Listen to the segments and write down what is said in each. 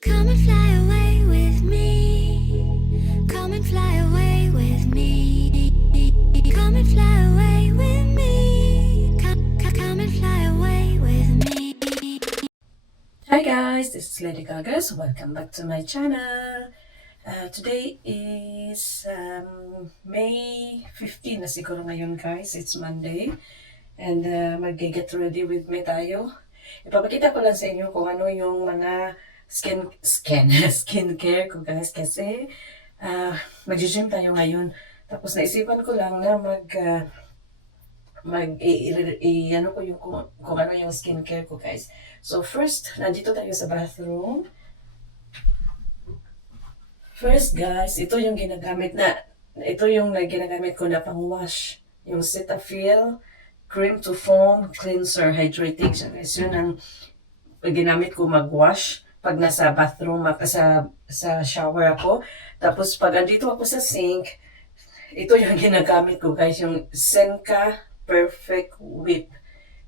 Come and fly away with me. Come and fly away with me. Come and fly away with me. Come and fly away with me. Hi guys, this is Lady Gaga. So welcome back to my channel. Today is May 15 na siguro ngayon guys. It's Monday. And mag-get ready with me tayo. Ipapakita ko lang sa inyo kung ano yung mga skincare ko guys. Kasi mag-gym tayo ngayon. Tapos naisipan ko lang na ano ko yung kung ano yung skincare ko guys. So first, nandito tayo sa bathroom. First guys, ito yung ginagamit ko na pang-wash. Yung Cetaphil Cream to Foam Cleanser Hydrating siya guys. Yun ang ginamit ko mag-wash pag nasa bathroom, sa shower ako. Tapos pag andito ako sa sink, ito yung ginagamit ko guys, yung Senka Perfect Whip.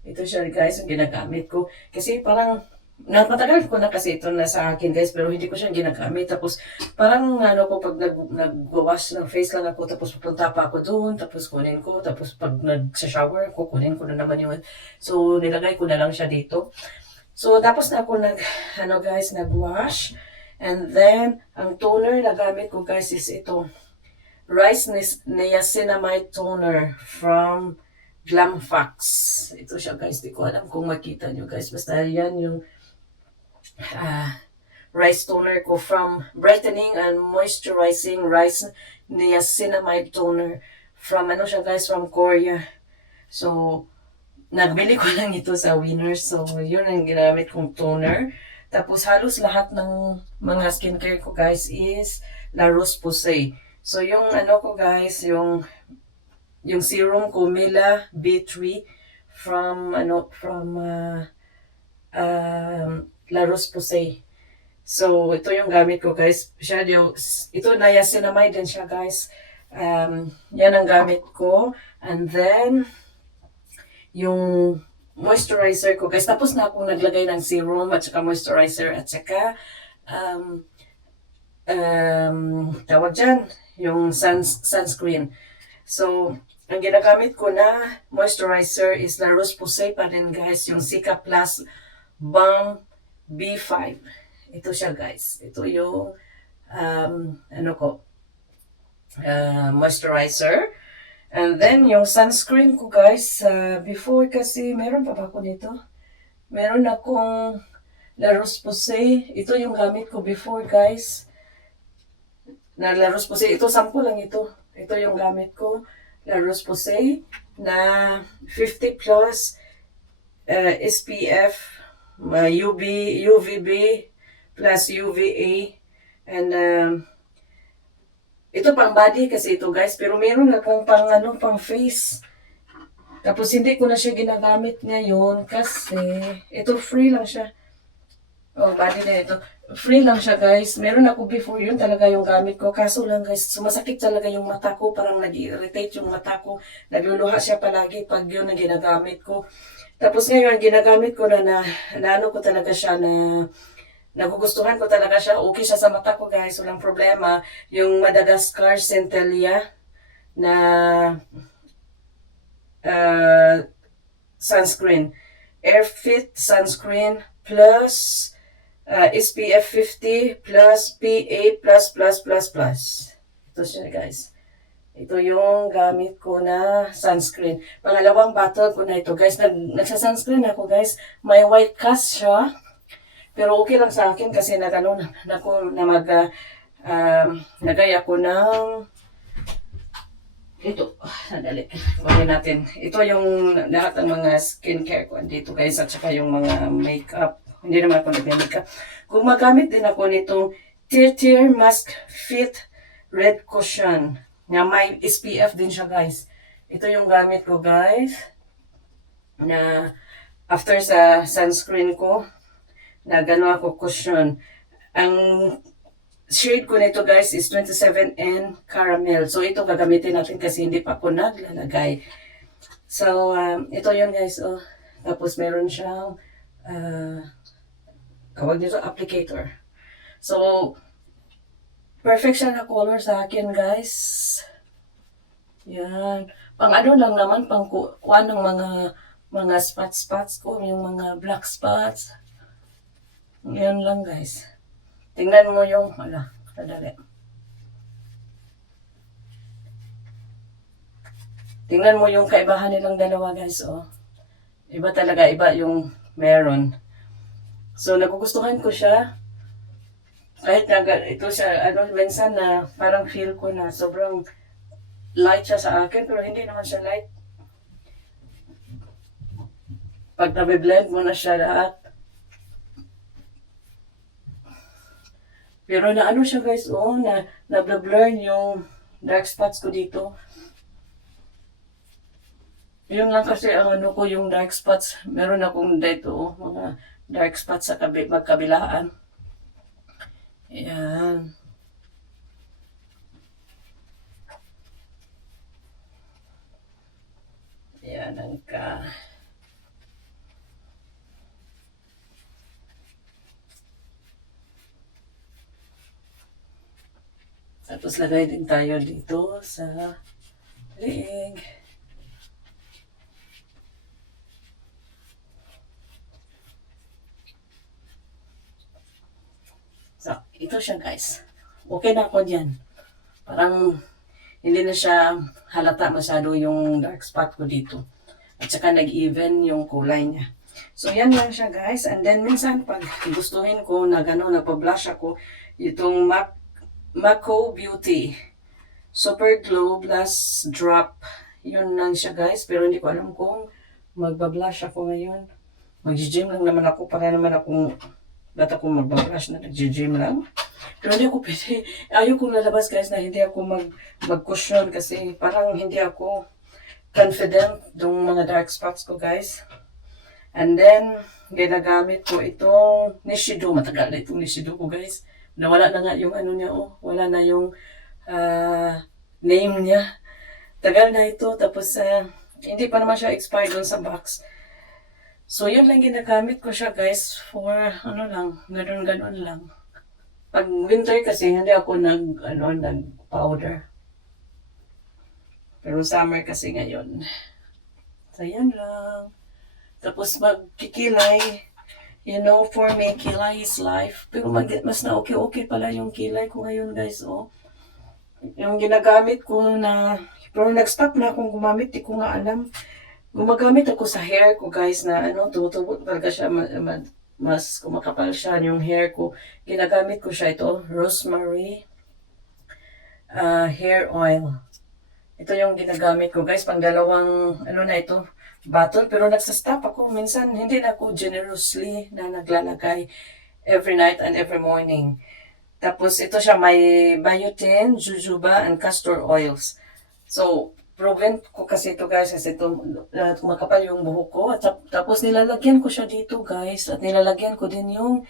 Ito siya guys, yung ginagamit ko. Kasi parang, napatagal ko na kasi ito na sa akin guys, pero hindi ko siya ginagamit. Tapos parang ano ko, pag nag-wash ng face lang ako, tapos pupunta pa ako doon, tapos kunin ko. Tapos pag nag-shower ako, kunin ko na naman yun. So nilagay ko na lang siya dito. So tapos na ako nag-wash. And then, ang toner na gamit ko guys is ito. Rice Niacinamide Toner from Glamfax. Ito siya guys, di ko alam kung makita nyo guys. Basta yan yung rice toner ko from Brightening and Moisturizing Rice Niacinamide Toner. From ano siya guys, from Korea. So, nagbili ko lang ito sa Winners. So, yun ang ginamit kong toner. Tapos, halos lahat ng mga skincare ko guys is La Roche-Posay. So, yung ano ko guys, yung serum ko, Mila B3 from La Roche-Posay. So, ito yung gamit ko guys. Ito niacinamide din siya guys. Yan ang gamit ko. And then, yung moisturizer ko guys. Tapos na akong naglagay ng serum at saka moisturizer at saka tawag dyan, yung sunscreen. So, ang ginagamit ko na moisturizer is La Roche-Posay pa rin guys, yung Cica Plus Balm B5. Ito siya guys. Ito yung moisturizer. And then yung sunscreen ko guys, before kasi meron pa ba ako dito? Meron akong La Roche-Posay. Ito yung gamit ko before guys. Na La Roche-Posay. Ito, sample lang ito. Ito yung gamit ko. La Roche-Posay na 50 plus SPF, UVB plus UVA. And ito pang body kasi ito guys. Pero meron akong pang face. Tapos hindi ko na siya ginagamit ngayon kasi ito free lang siya. Oh, body na ito. Free lang siya guys. Meron ako before yun talaga yung gamit ko. Kaso lang guys, sumasakit talaga yung mata ko. Parang nag-irritate yung mata ko. Nagluluha siya palagi pag yun ang ginagamit ko. Tapos ngayon, ginagamit ko na ano ko talaga siya na nagugustuhan ko talaga siya. Okay siya sa mata ko guys. Walang problema. Yung Madagascar Centellia na sunscreen. Airfit sunscreen plus SPF 50 plus PA++++. Ito siya guys. Ito yung gamit ko na sunscreen. Pangalawang bottle ko na ito guys. Nagsa-sunscreen ako guys. May white cast siya. Pero okay lang sa akin kasi nagay ako ng ito. Sandali. Kunin natin. Ito yung lahat ng mga skincare ko dito guys. At saka yung mga makeup. Hindi naman ako nag-makeup. Gumagamit din ako nitong Tear Mask Fit Red Cushion. Na may SPF din siya guys. Ito yung gamit ko guys. Na after sa sunscreen ko, na gano'n ako cushion. Ang shade ko nito guys is 27N Caramel. So ito gagamitin natin kasi hindi pa ako naglalagay. So ito yun guys. Oh. Tapos meron siyang tawag dito applicator. So, perfect siya na color sa akin, guys. Yan. Pang ano lang naman, pang kuha ng mga spots ko, yung mga black spots. Yan lang, guys. Tingnan mo yung, kadali. Tingnan mo yung kaibahan nilang dalawa, guys, oh. Iba talaga, iba yung meron. So, nagugustuhan ko siya. Kahit ito siya, minsan na parang feel ko na sobrang light siya sa akin, pero hindi naman siya light. Pag nabiblend mo na siya lahat. Pero na ano siya, guys, oh, na-blur yung dark spots ko dito. Yun lang kasi ang ano ko, yung dark spots. Meron akong dito, mga dark spots sa magkabilaan. Ayan. Ayan ang ka. Tapos lagay din tayo dito sa leeg. So, ito siya, guys. Okay na ako dyan. Parang hindi na siya halata masyado yung dark spot ko dito. At saka nag-even yung kulay niya. So, yan lang siya, guys. And then, minsan, pag gustuhin ko na gano'n, nagpa-blush ako, itong Mako Beauty Super Glow Plus Drop. Yun lang siya, guys. Pero hindi ko alam kung magpa-blush ako ngayon. Mag-gym lang naman ako para naman akong ba't ako magbabrush na nag-gym lang? Pero hindi ako pwede. Ayaw kong lalabas, guys, na hindi ako mag-cushion kasi parang hindi ako confident yung mga dark spots ko, guys. And then, ginagamit ko itong Nishido. Matagal na itong Nishido ko, guys. Nawala na nga yung ano niya, oh. Wala na yung name niya. Tagal na ito. Tapos, hindi pa naman siya expired dun sa box. So, yun lang ginagamit ko siya, guys, for, ganun lang. Pag winter kasi, hindi ako nag-powder. Pero summer kasi ngayon. So, yan lang. Tapos, magkikilay. You know, for me, kilay is life. Pero mas na okay pala yung kilay ko ngayon, guys, oh. Yung ginagamit ko na, pero nag-stop na akong gumamit, di ko nga alam. Gumagamit ako sa hair ko, guys, na tumutubo talaga siya, mas kumakapal siya yung hair ko. Ginagamit ko siya ito, rosemary hair oil. Ito yung ginagamit ko, guys, pang dalawang, bottle. Pero nagsastop ako. Minsan, hindi na ako generously na naglalagay every night and every morning. Tapos, ito siya, may biotin, jojoba, and castor oils. So, proven ko kasi ito, guys, kasi ito makapal yung buhok ko. At tapos nilalagyan ko siya dito, guys, at nilalagyan ko din yung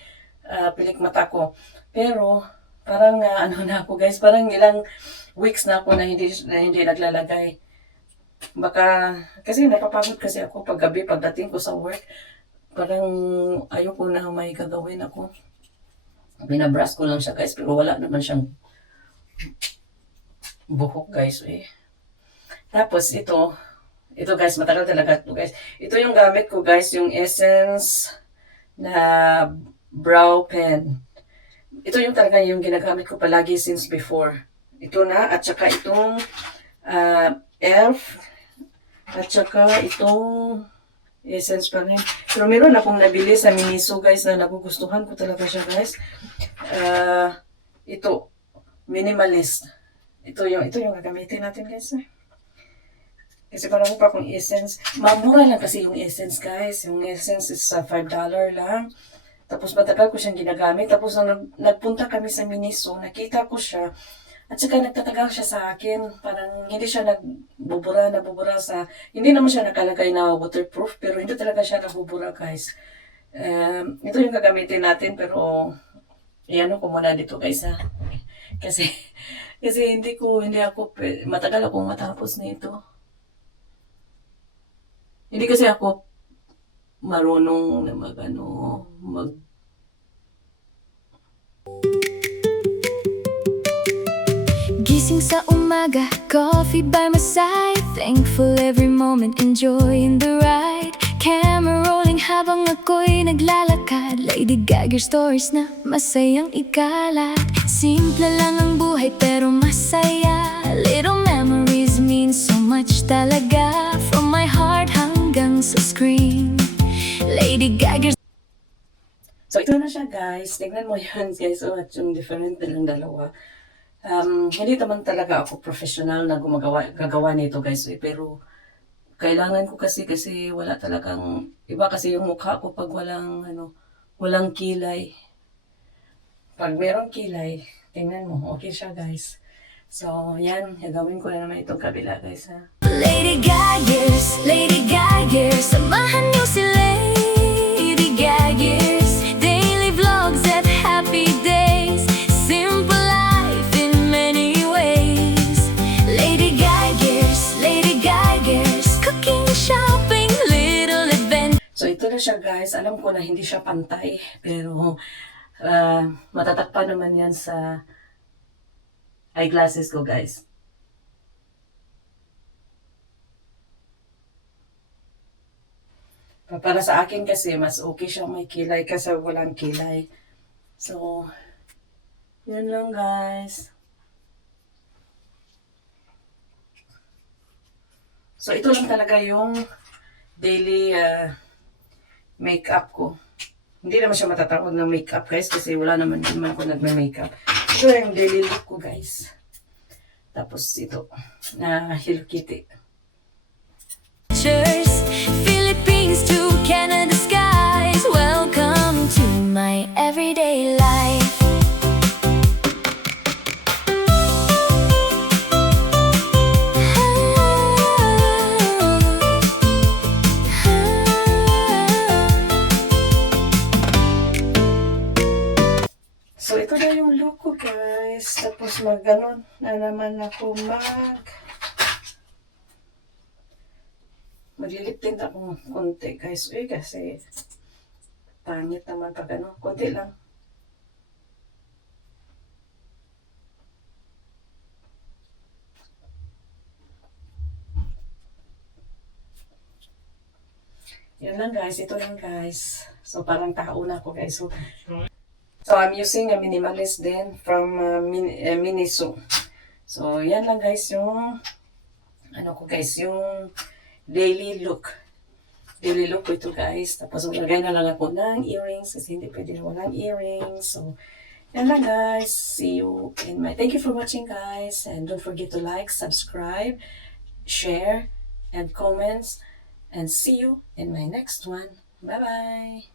pilik mata ko. Pero parang na ako, guys, parang ilang weeks na ako na hindi naglalagay. Baka kasi napapagod kasi ako pag gabi pagdating ko sa work. Parang ayoko na may gagawin ako. Binabrush ko lang siya, guys, pero wala naman siyang buhok, guys, eh. Tapos ito guys, matagal talaga ito, guys. Ito yung gamit ko, guys, yung Essence na brow pen. Ito yung talaga yung ginagamit ko palagi since before. Ito na, at saka itong ELF, at saka itong Essence pa rin. Pero meron akong nabili sa Miniso, guys, na nagugustuhan ko talaga siya, guys. Ito, minimalist. Ito yung gagamitin natin, guys. Kasi parang pa akong essence. Mamura lang kasi yung essence, guys. Yung essence is $5 lang. Tapos matagal ko siyang ginagamit. Tapos nagpunta kami sa Miniso, nakita ko siya. At saka nagtatagal siya sa akin. Parang hindi siya nabubura sa... Hindi naman siya nakalagay na waterproof, pero hindi talaga siya nabubura, guys. Ito yung gagamitin natin, pero... Iyan ko muna dito, guys, ha. Kasi hindi ako... Matagal akong matapos nito. Hindi kasi ako marunong na mag Gising sa umaga, coffee by my side. Thankful every moment, enjoying the ride. Camera rolling habang ako'y naglalakad. Lady Gaga stories na masayang ikalat. Simple lang ang buhay pero masaya. Little memories mean so much talaga. From my heart hanggang sa screen, Lady Gaga. So, ito na siya, guys. Tingnan mo yan, guys. So, at yung different nilang dalawa. Hindi naman talaga ako professional na gagawa nito, guys. Pero, kailangan ko kasi wala talagang, iba kasi yung mukha ko pag walang kilay. Pag merong kilay, tingnan mo, okay siya, guys. So, yan. Gagawin ko na naman itong kabila, guys, ha. Lady Gaggers, samahan niyo si Lady Gaggers. Daily vlogs at happy days, simple life in many ways. Lady Gaggers, cooking, shopping, little adventure. So, ito na siya, guys. Alam ko na hindi siya pantay, pero matatakpan naman yan sa eyeglasses ko, guys. Para sa akin kasi, mas okay siya may kilay kasi walang kilay. So, yun lang, guys. So, ito lang talaga yung daily makeup ko. Hindi naman siya matatawag ng makeup, guys, kasi wala naman ako nagme-makeup. Ito yung daily look ko, guys. Tapos ito, na Hello Kitty. Philippines to Canada skies. Welcome to my everyday life. So, ito na yung look ko, guys. Tapos na naman ako maglilip tint akong konti, guys. Kasi pangit naman pag konti lang. Yan lang, guys. Ito lang, guys. So, parang tao na ako, guys. So I'm using a minimalist din from Miniso. So, yan lang, guys, yung yung daily look. Daily look ko ito, guys. Tapos maglagay na lang ako ng earrings kasi hindi pwede na walang earrings. So, yan lang, guys. See you in my... Thank you for watching, guys. And don't forget to like, subscribe, share, and comments. And see you in my next one. Bye-bye.